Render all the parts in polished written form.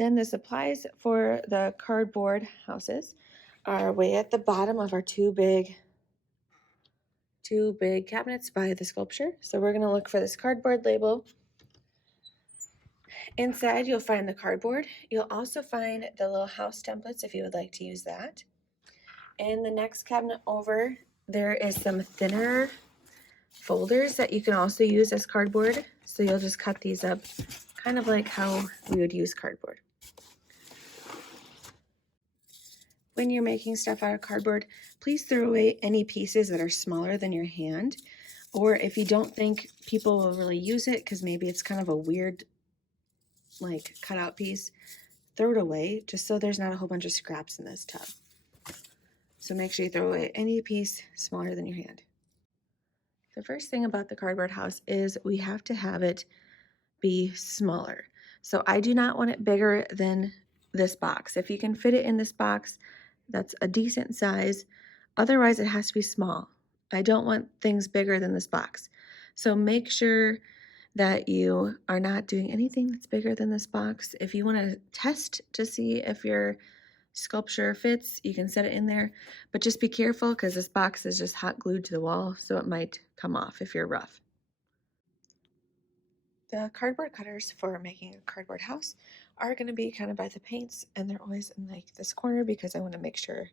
Then the supplies for the cardboard houses are way at the bottom of our two big cabinets by the sculpture. So we're going to look for this cardboard label. Inside you'll find the cardboard. You'll also find the little house templates if you would like to use that. In the next cabinet over, there is some thinner folders that you can also use as cardboard. So you'll just cut these up kind of like how we would use cardboard. When you're making stuff out of cardboard, please throw away any pieces that are smaller than your hand, or if you don't think people will really use it because maybe it's kind of a weird like cutout piece, throw it away just so there's not a whole bunch of scraps in this tub. So make sure you throw away any piece smaller than your hand. The first thing about the cardboard house is we have to have it be smaller. So I do not want it bigger than this box. If you can fit it in this box, that's a decent size. Otherwise, it has to be small. I don't want things bigger than this box. So make sure that you are not doing anything that's bigger than this box. If you want to test to see if your sculpture fits, you can set it in there, but just be careful because this box is just hot glued to the wall, so it might come off if you're rough. The cardboard cutters for making a cardboard house are going to be kind of by the paints, and they're always in like this corner because I want to make sure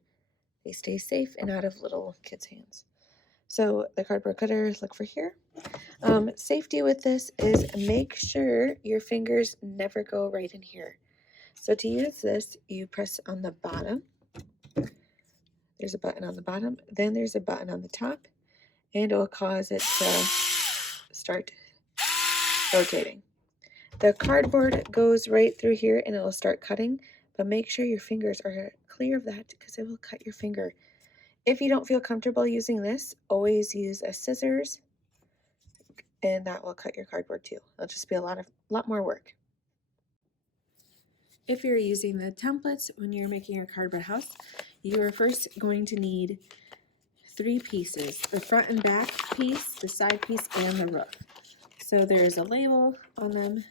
they stay safe and out of little kids' hands. So the cardboard cutters, look for here. Safety with this is make sure your fingers never go right in here. So to use this, you press on the bottom. There's a button on the bottom, then there's a button on the top, and it will cause it to start rotating. The cardboard goes right through here and it will start cutting, but make sure your fingers are clear of that because it will cut your finger. If you don't feel comfortable using this, always use a scissors, and that will cut your cardboard too. It'll just be a lot more work. If you're using the templates when you're making your cardboard house, you are first going to need 3 pieces: the front and back piece, the side piece, and the roof. So there's a label on them.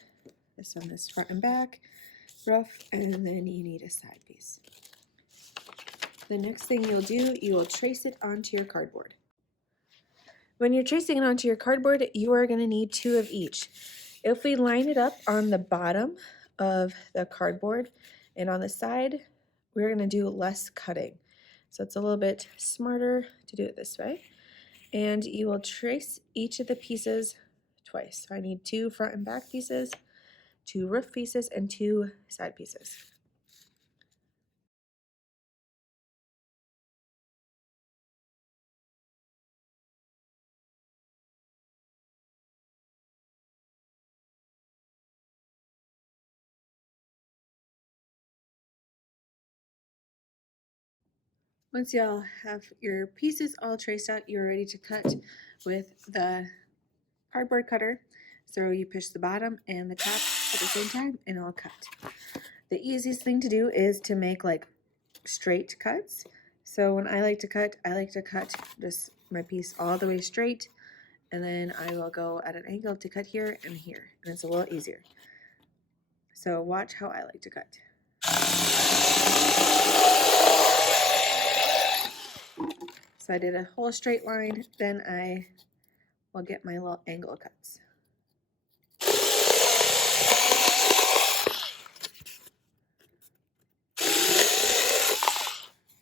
This one is front and back, roof, and then you need a side piece. The next thing you'll do, you will trace it onto your cardboard. When you're tracing it onto your cardboard, you are going to need 2 of each. If we line it up on the bottom of the cardboard and on the side, we're going to do less cutting. So it's a little bit smarter to do it this way. And you will trace each of the pieces twice. So I need 2 front and back pieces, 2 roof pieces, and 2 side pieces. Once y'all have your pieces all traced out, you're ready to cut with the cardboard cutter. So you push the bottom and the top at the same time and it'll cut. The easiest thing to do is to make like straight cuts. So when I like to cut just my piece all the way straight, and then I will go at an angle to cut here and here, and it's a little easier. So watch how I like to cut. So I did a whole straight line, then I will get my little angle cuts.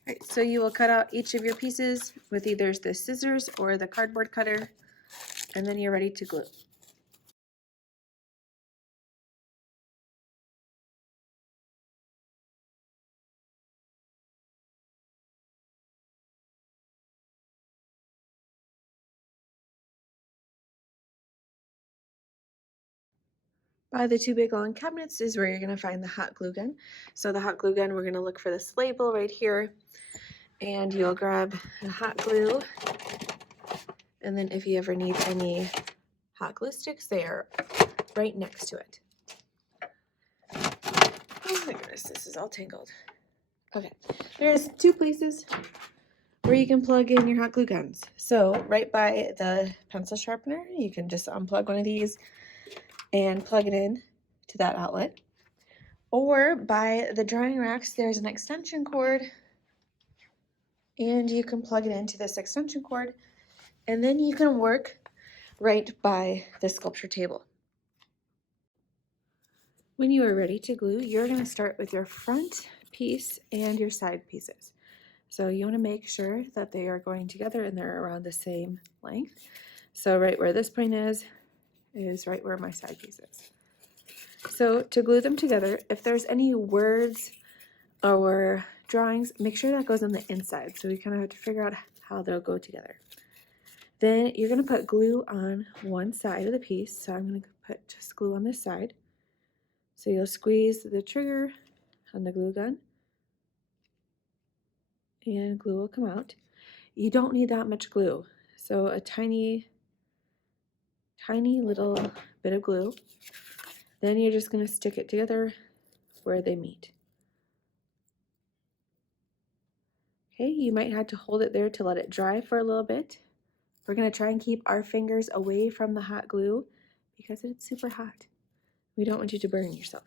Alright, so you will cut out each of your pieces with either the scissors or the cardboard cutter, and then you're ready to glue. By the 2 big long cabinets is where you're going to find the hot glue gun. So the hot glue gun, we're going to look for this label right here, and you'll grab the hot glue, and then if you ever need any hot glue sticks, they are right next to it. Oh my goodness, this is all tangled. Okay, there's 2 places where you can plug in your hot glue guns. So right by the pencil sharpener, you can just unplug one of these and plug it in to that outlet. Or by the drying racks, there's an extension cord, and you can plug it into this extension cord, and then you can work right by the sculpture table. When you are ready to glue, you're going to start with your front piece and your side pieces. So you want to make sure that they are going together and they're around the same length. So right where this point is right where my side piece is. So to glue them together, if there's any words or drawings, make sure that goes on the inside. So we kind of have to figure out how they'll go together. Then you're going to put glue on one side of the piece. So I'm going to put just glue on this side. So you'll squeeze the trigger on the glue gun and glue will come out. You don't need that much glue. So a tiny little bit of glue. Then you're just going to stick it together where they meet. Okay, you might have to hold it there to let it dry for a little bit. We're going to try and keep our fingers away from the hot glue because it's super hot. We don't want you to burn yourself.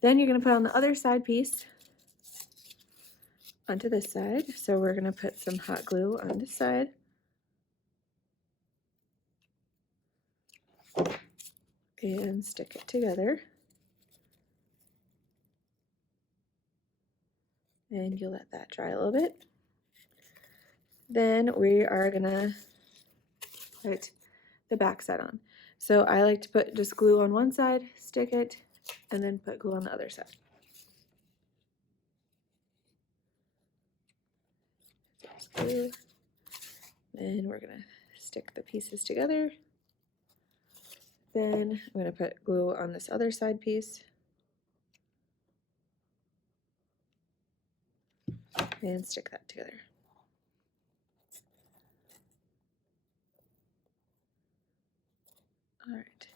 Then you're going to put on the other side piece onto this side. So we're going to put some hot glue on this side. And stick it together. And you'll let that dry a little bit. Then we are going to put the back side on. So I like to put just glue on one side, stick it, and then put glue on the other side. There's glue. Then we're going to stick the pieces together. Then I'm going to put glue on this other side piece. And stick that together. All right.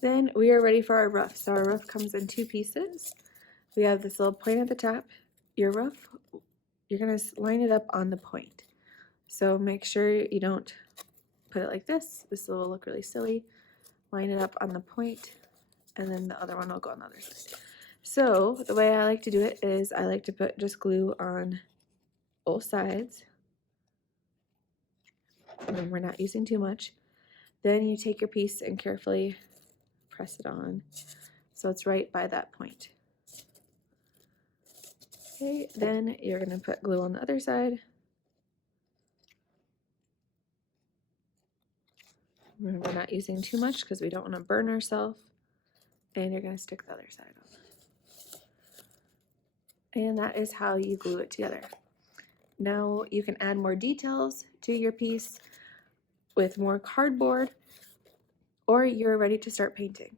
Then we are ready for our roof. So our roof comes in two pieces. We have this little point at the top. Your roof, you're going to line it up on the point. So make sure you don't put it like this. This will look really silly. Line it up on the point, and then the other one will go on the other side. So the way I like to do it is I like to put just glue on both sides. And we're not using too much. Then you take your piece and carefully press it on so it's right by that point. Okay, then you're going to put glue on the other side. We're not using too much because we don't want to burn ourselves. And you're going to stick the other side on. And that is how you glue it together. Now you can add more details to your piece with more cardboard, or you're ready to start painting.